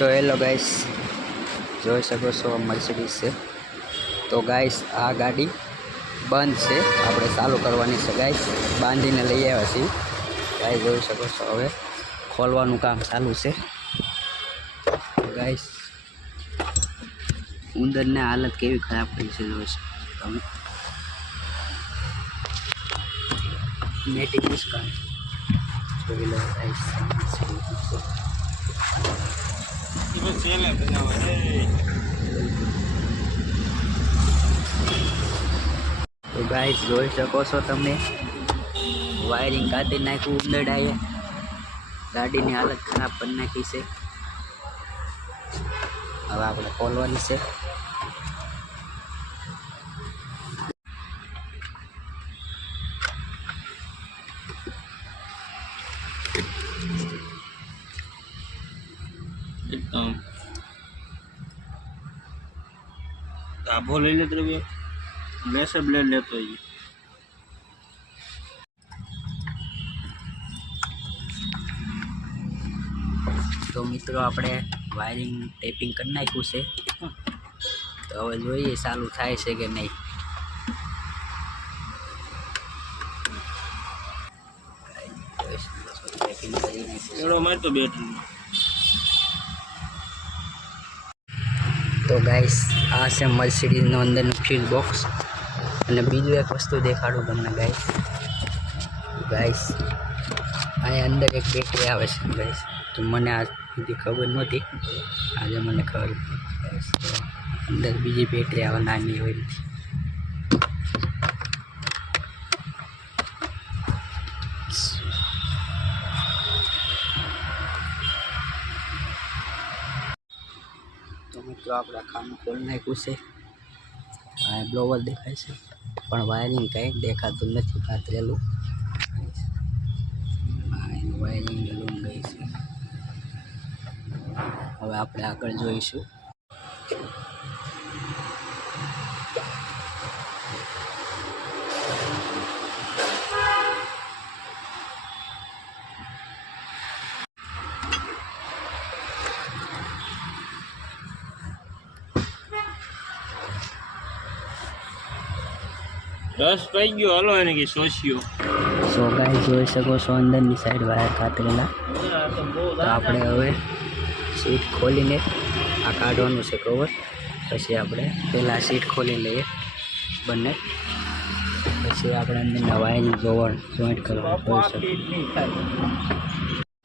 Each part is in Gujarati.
સો હેલો ગાઈસ, જોઈ શકો છો મર્સિડીઝ છે. તો ગાઈસ આ ગાડી બંધ છે, આપણે ચાલુ કરવાની છે ગાઈસ. બાંધીને લઈ આવ્યા છીએ ગાઈસ, જોઈ શકો છો. હવે ખોલવાનું કામ ચાલુ છે ગાઈસ. ઉંદરની હાલત કેવી ખરાબ થઈ છે જોઈ શકો છો તમે. મેટી મુસ્કાન જોઈ લો ગાઈસ. તો ગાઈસ જોઈ શકો છો તમે, વાયરિંગ કાઢી નાખ્યું ઉંદરડાએ. ગાડીની હાલત ખરાબ કરી નાખી છે. હવે આપણે ખોલવાની છે. તાબો લઈ લે દ્રવ્ય લેસર બ્લેડ લેતો હોય. તો મિત્રો આપણે વાયરિંગ ટેપિંગ કરી નાખ્યું છે. તો હવે જોઈએ ચાલુ થાય છે કે નહીં. ટેપિંગ કરી નાખ્યું એડો માર તો બેટરી. તો ગાઈસ આ છે મર્સિડીઝનો અંદરનું ફ્યુઝ બોક્સ. અને બીજું એક વસ્તુ દેખાડું તમને ગાઈસ. અહીંયા અંદર એક બેટરી આવે છે ગાઈસ. તો મને આ સુધી ખબર નહોતી, આજે મને ખબર પડી ગાઈસ. અંદર બીજી બેટરી આવે નાની હોય. તો મિત્રો આપણે ખાનું ખોલી નાખ્યું છે. આ બ્લોવર દેખાય છે, પણ વાયરિંગ કંઈ દેખાતું નથી કાતરેલું. વાયરિંગ લૂમ ગઈ છે. હવે આપણે આગળ જોઈશું. રસ પઈ ગયો, હલો એને કે સોશિયો. સો ગાઈસ જોઈ શકો છો અંદરની સાઈડ વાયર કાતરેલા. તો આપણે હવે સીટ ખોલીને આ કાઢવાનું છે કવર. પછી આપણે પહેલાં સીટ ખોલી લઈએ બંને. પછી આપણે અંદરના વાયરિંગ જોઈન્ટ કરવાનું જોઈ શકો.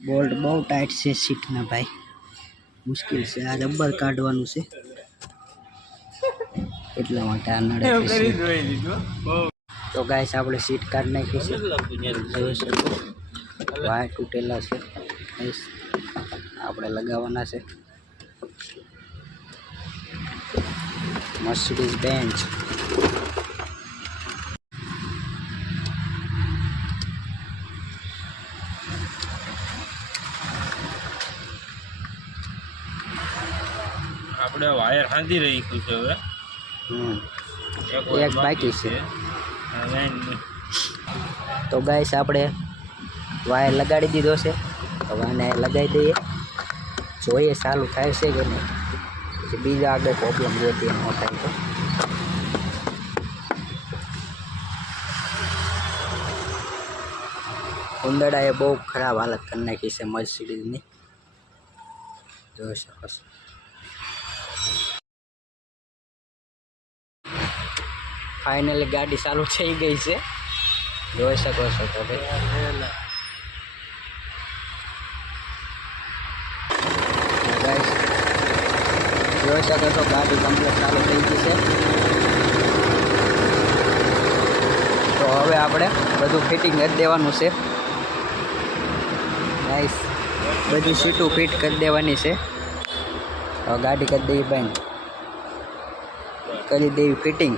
બોલ્ટ બહુ ટાઈટ છે સીટના ભાઈ, મુશ્કેલ છે. આ રબર કાઢવાનું છે, એટલા માટે આ નડે છે. તો ગાઈસ આપણે સીટ કાઢી નાખી છે, જોઈ શકો. વાયર તૂટેલા છે ગાઈસ, આપણે લગાવવાના છે. Mercedes Benz. આપણે વાયર હાંધી રહી છે હવે. એક બાકી છે. તો ગાઈસ આપણે વાયર લગાડી દીધો છે. હવે આને લગાવી દઈએ, જોઈએ ચાલુ થાય છે કે નહીં. પછી બીજા આગળ પ્રોબ્લેમ જોતી ન થાય તો. ઉંદરડાએ બહુ ખરાબ હાલત કરી નાખી છે મર્સિડીઝની, જોઈ શકો છો. ફાઇનલી ગાડી ચાલુ થઈ ગઈ છે, જોઈ શકો છો તમે. જોઈ શકો છો ગાડી કમ્પ્લીટ ચાલુ થઈ ગઈ છે. તો હવે આપણે બધું ફિટિંગ કરી દેવાનું છે ગાઈસ. બધી સીટું ફિટ કરી દેવાની છે. હવે ગાડી કરી દેવી બંધ, કરી દેવી ફિટિંગ.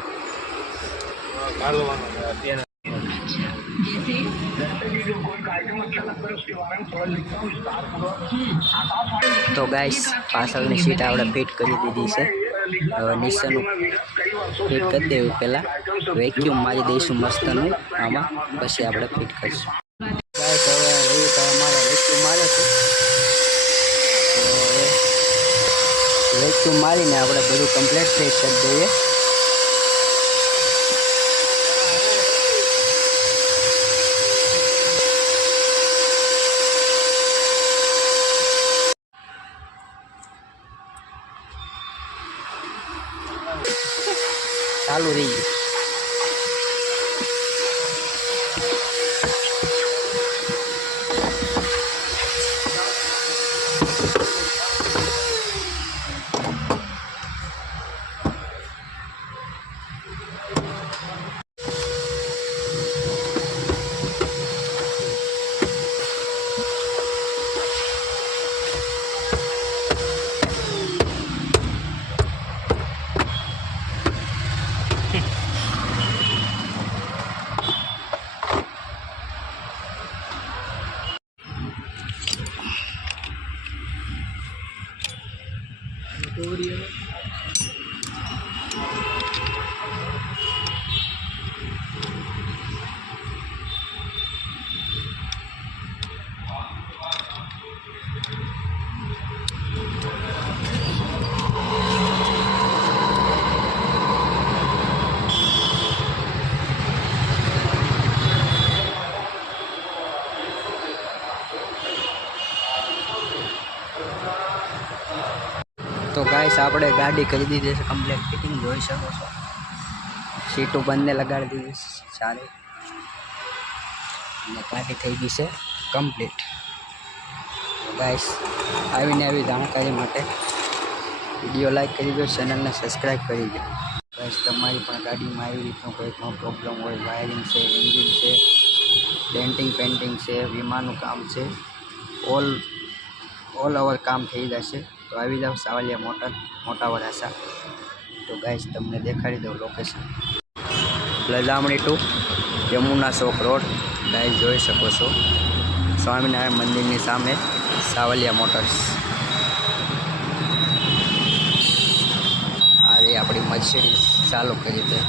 તો ગાઈસ પાછળની સીટ આપણે ફિટ કરી દીધી છે. હવે નીચેનું ફિટ કરી દેવું. પહેલાં વેક્યુમ મારી દઈશું મસ્તનું આમાં, પછી આપણે ફિટ કરીશું. ગાઈસ હવે અમારે વેક્યુમ મારે છે. તો હવે સીટું મારીને આપણે બધું કમ્પ્લીટ ફિટ કરી દઈએ. ચાલુ રહી ગયું. તો ગાઈસ આપણે ગાડી કરી દીધી છે કમ્પ્લીટ ફિટિંગ, જોઈ શકો છો. સીટો બંને લગાડી દીધી છે સારી અને ગાડી થઈ ગઈ છે કમ્પ્લીટ. ગાઈસ આવીને આવી જાણકારી માટે વિડીયો લાઈક કરી દો, ચેનલને સબસ્ક્રાઈબ કરી દો. ગાઈસ તમારી પણ ગાડીમાં આવી રીતનો કોઈ પણ પ્રોબ્લેમ હોય, વાયરિંગ છે, એન્જિન છે, ડેન્ટિંગ પેન્ટિંગ છે, વીમાનું કામ છે, ઓલ ઓવર કામ થઈ જશે. તો આવી જાઓ સાવલિયા મોટર, મોટા વરાસા. તો ગાઈસ તમને દેખાડી દઉં લોકેશન, લજામણી ટુ યમુના ચોક રોડ. ગાઈસ જોઈ શકો છો સ્વામિનારાયણ મંદિરની સામે સાવલિયા મોટર્સ. આ રે આપણી મર્સિડીઝ ચાલુ કરી છે.